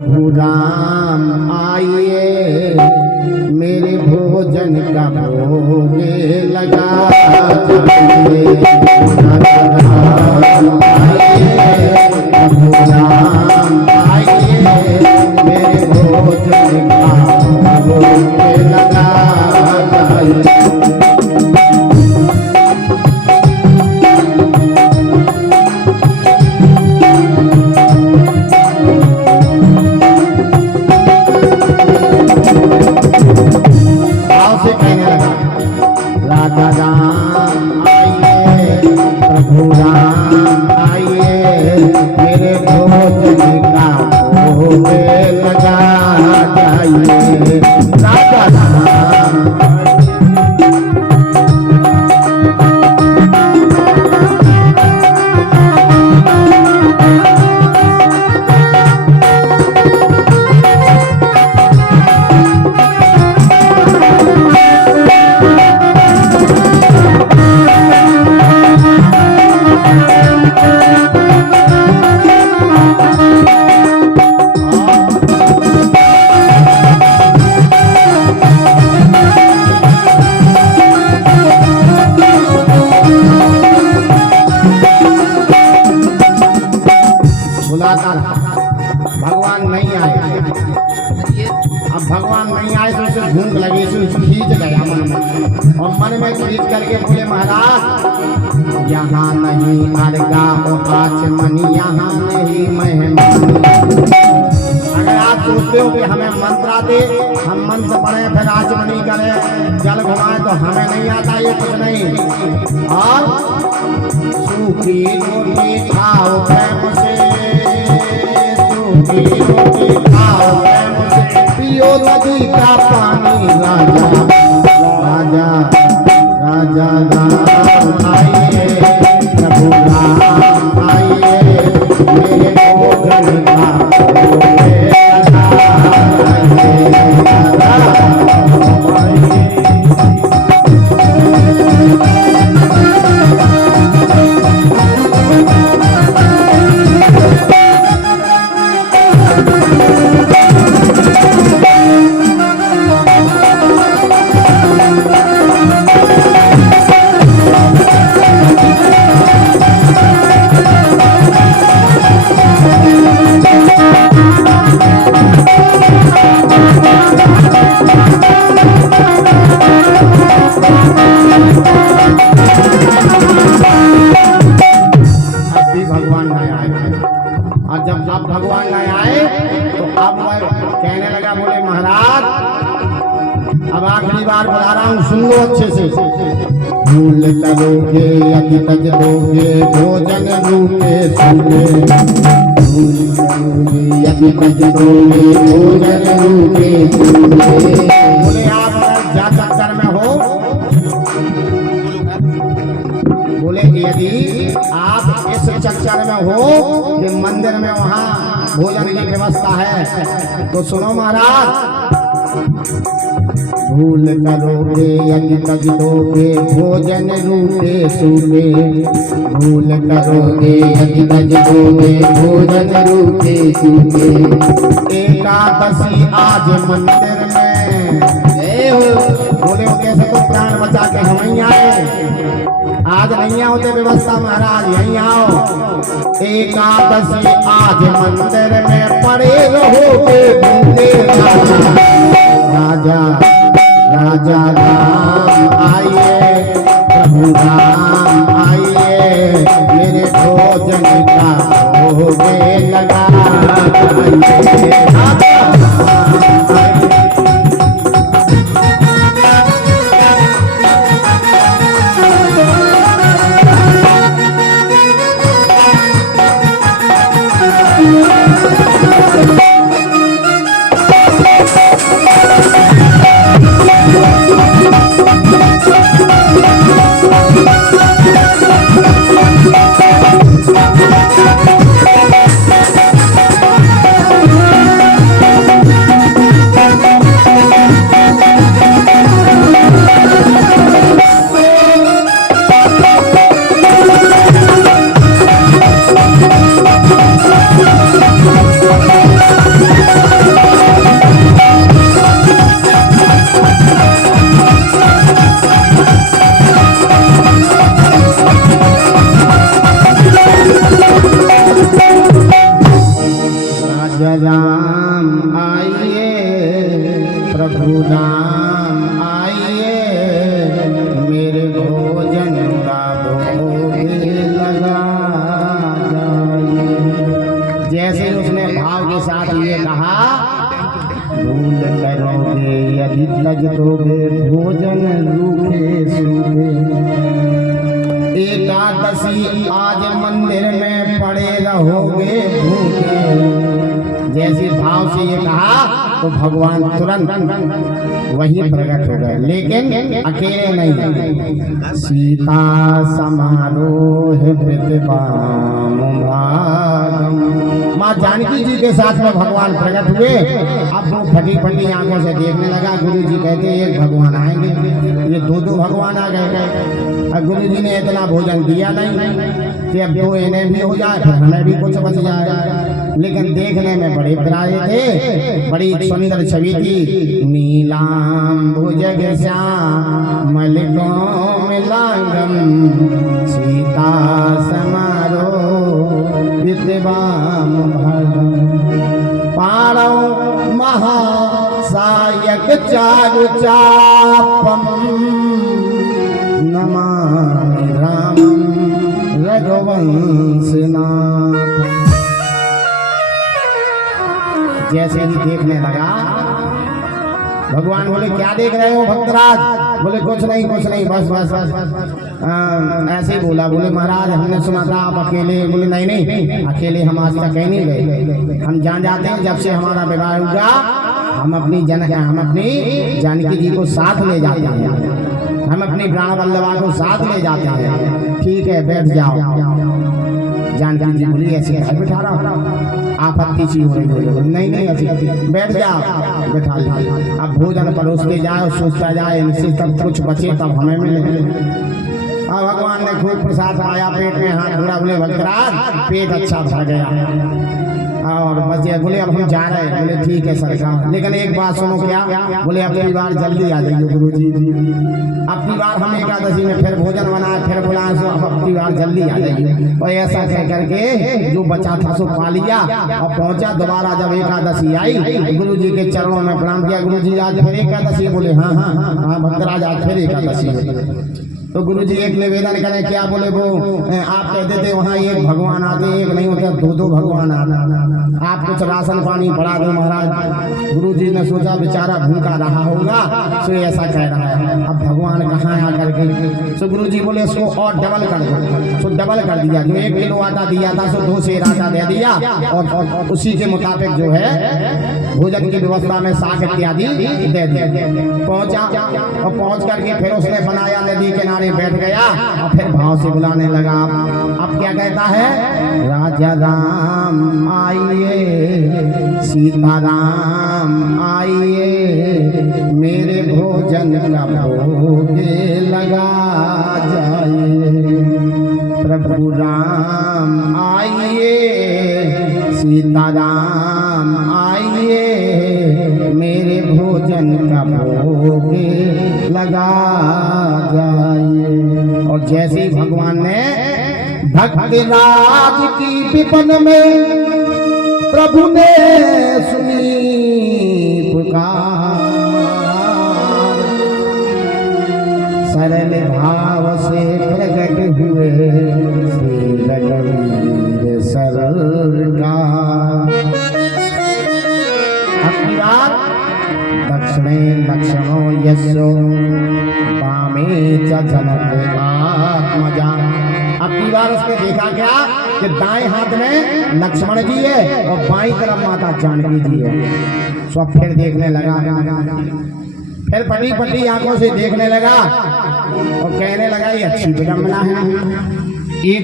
प्रभु राम आइए मेरे भोजन का भोग लगा जाइए। राम आइए, प्रभु राम आइए मेरे भोजन का भोग लगा जाइए। राजा राम आइए, प्रभु राम आइए मेरे भोजन का भोग लगा जाइए। राजा राम भगवान नहीं आए। अब भगवान नहीं आए तो उसे भूख लगी, खींच गया मन में, और मन में खींच करके बोले महाराज यहाँ नहीं अरगा आचमन, यहाँ नहीं मेहमान। अगर आप सोचते हो कि हमें मंत्रा दे, हम मंत्र पढ़े फिर आचमनी करें, जल घुमाए, तो हमें नहीं आता ये कुछ नहीं। और सूखी रोटी खाओ प्रेम से, रोटी खाओ प्रेम से, पियो नदी का पानी। राजा राजा राजा राम आइए, प्रभु राम आइए मेरे भोजन का भोग लगा जाइए। और जब आप भगवान नहीं आए तो आप कहने लगा, बोले महाराज अब आखिरी बार बुला रहा हूँ, सुन लो अच्छे से। भूल करोगे यदि तज दोगे भोजन रूपे सूखे, भूल करोगे यदि तज दोगे भोजन रूपे सूखे। बोले आप जा चक्कर में हो, बोले यदि आप इस चक्कर में हो कि मंदिर में वहाँ भोजन की व्यवस्था है, तो सुनो महाराज, भूल करोगे यदि तज दोगे भोजन रूपे सूखे, भूल करोगे यदि तज दोगे भोजन रूपे सूखे। एकादशी आज मंदिर में, बोले हो कैसे तो प्राण बचा के हम ही आए, आज नहीं आओते व्यवस्था महाराज, यहीं आओ। एकादशी आज मंदिर में पड़े रहोगे भूखे। राजा राजा राम आइए, प्रभु राम आइए मेरे भोजन का भोग लगा जाइए। राजा राम आइए, प्रभु राम आइए, मेरे भोजन का भोग लगा जाइए। जैसे उसने भाव के साथ ये कहा, भूल करोगे यदि लज दोगे भोजन रूखे सूखे, एकादशी आज मंदिर में पड़े रहोगे भूखे। जैसे भाव से ये कहा तो भगवान तुरंत वहीं प्रकट हो गए, लेकिन अकेले नहीं। सीता समारोह प्रतिभागम, माँ जानकी जी के साथ में भगवान प्रकट हुए। अब वो फटी फटी आंखों से देखने लगा। गुरु जी कहते एक भगवान आएंगे, ये दो भगवान आ गए। अब गुरु जी ने इतना भोजन दिया नहीं कि अब दो इन्हें भी हो जाए फिर हमें भी कुछ बच जाए, लेकिन देखने में बड़े प्यारे थे, बड़ी सुंदर छवि थी। नीलांबुज श्यामल कोमलांगम, सीता समारोह विद्वाम, पाणौ महासायक चारु चापम, नमामि रामं रघुवंशनाथम्। जैसे ही देखने लगा, भगवान बोले क्या देख रहे हो भक्तराज? बोले कुछ नहीं बस ऐसे ही बोला। बोले महाराज हमने सुना था आप अकेले। बोले नहीं अकेले हम आज तक कहीं नहीं गए, हम जान जाते हैं जब से हमारा विवाह हुआ हम अपनी जानकी जी को साथ ले जाते हैं, हम अपनी प्राण वल्लभा को साथ ले जाते हैं। ठीक है बैठ जाओ। जानकी जी बोली ऐसे बैठा रहा, आपत्ति सी हो रही। नहीं ऐसी बैठ जाओ, बैठा लीजिए। अब भोजन परोसते जाओ, सोचता जाए इनसे तब कुछ बचे तब हमें मिले। अब भगवान ने खूब प्रसाद पाया, पेट में हाथ घुरा। बोले भक्तराज पेट अच्छा भर गया और बस बोले अब हम जा रहे हैं। बोले ठीक है सरकार, लेकिन एक बात सुनो। क्या? बोले अब की बार जल्दी आ जाइए गुरु जी, अब की बार हम एकादशी में फिर भोजन बनाए, फिर बोला सो अब की बार जल्दी आ जाइए। और ऐसा कह करके जो बचा था सो पा लिया और पहुंचा। दोबारा जब एकादशी आई गुरु जी के चरणों में प्रणाम किया। गुरु जी आज फिर एकादशी? बोले हाँ भक्तराज आज फिर एकादशी है। तो गुरु जी एक निवेदन करें। क्या? बोले वो आप कहते थे वहाँ एक भगवान आते, एक नहीं होता दो भगवान आते, आप कुछ राशन पानी बढ़ा दो महाराज। गुरु जी ने सोचा बेचारा भूखा रहा होगा सो ऐसा कह रहा है, अब भगवान कहाँ आकर के। सो गुरु जी बोले इसको और डबल कर दो। सो डबल कर दिया, जो 1 किलो आटा दिया था सो 2 सेर आटा दे दिया और उसी के मुताबिक जो है भोजन की व्यवस्था में साग इत्यादि दे दिया। पहुंचा और पहुंच करके फिर उसने बनाया, नदी किनारे बैठ गया और फिर भाव से बुलाने लगा। अब क्या कहता है? राजा राम आइए, सीता राम आइए, मेरे भोजन का भोग लगा जाइए। प्रभु राम आइए, सीता राम आइए, मेरे भोजन का भोग लगा जाइए। और जैसे ही भगवान ने भक्तराज की विपन में प्रभु ने सुनी पुकार, सरल भाव से प्रकट हुए श्री रघुवीर सरकार। अपनी बात दक्षिणे लक्षणो यशो वामे च जनक आत्मजा। अपनी बार उसने देखा क्या कि दाएं हाथ में लक्ष्मण जी है और बाईं तरफ माता जानकी जी है। सो फिर देखने लगा, फिर पटी पटी आंखों से देखने लगा और कहने लगा ये अच्छी विडंबना है। एक